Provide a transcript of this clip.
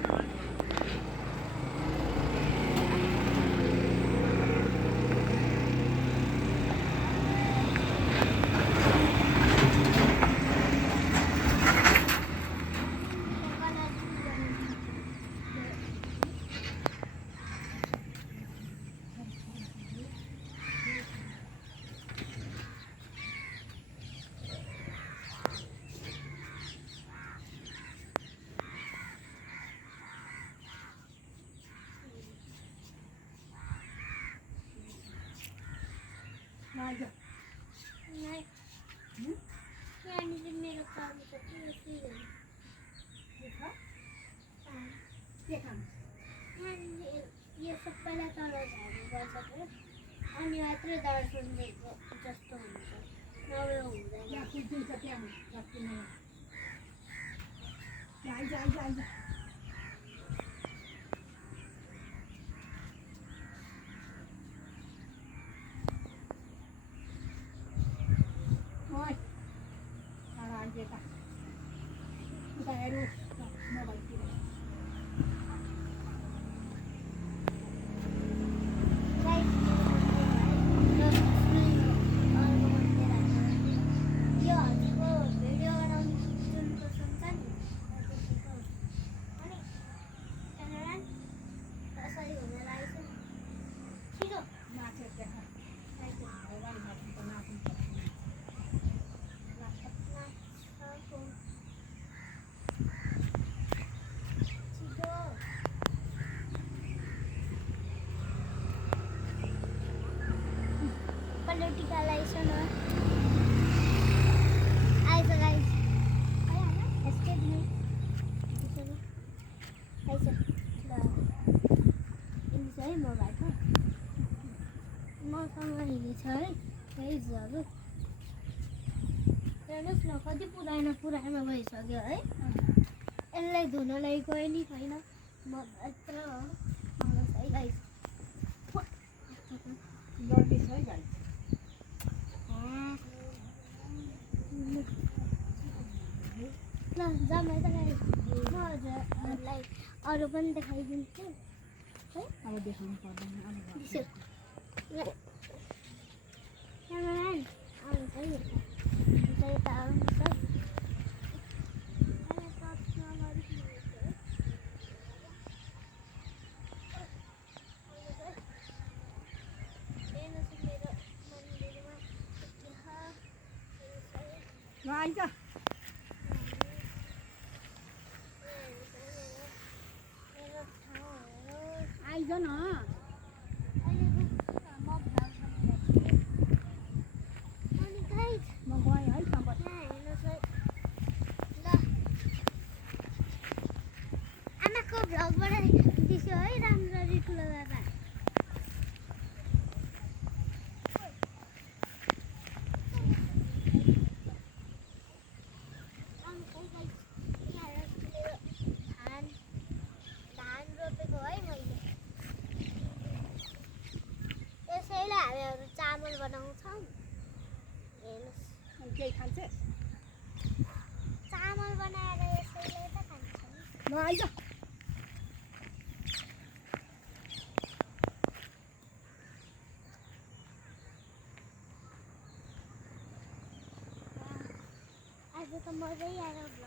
नाही आणि मेरा काम करते देखा देखा आणि ये सब पहले तोड़ा जाएगा बस आणि रात्री दर्शन जास्त होतं नवे होऊन जाईल या तुझ्या त्या जाती नाही जाय होय आला गेला बाहेर मोबाईल केला Politicalization ऐसा guys excuse me ऐसा इनसे ही मोबाइल था मसँग हिँडी छ है पेजहरू हेर्नुहोस् न कति पुरानो भइसक्यो है यसलाई धुनलाई कोही नि छैन म यत्र हो है गाइस जल्दी छ है गाई ल जाम है त गाइस म हजुरलाई अरू पनि देखाइदिन्छु है अब देखाउनु पर्दैन अब क्यामेराम्यान आउनुहोस् है यता आउनुहोस् है आइज आइज न म गएँ है आमाको भ्लगबाट दिसो है राम्ररी ठुलो दादा धान रोपेको है मैले यसैले हामीहरू चामल बनाउँछौँ हेर्नुहोस् केही खान्छ चामल बनाएर यसैले त खान्छौँ ल आइज आज त मजै आएर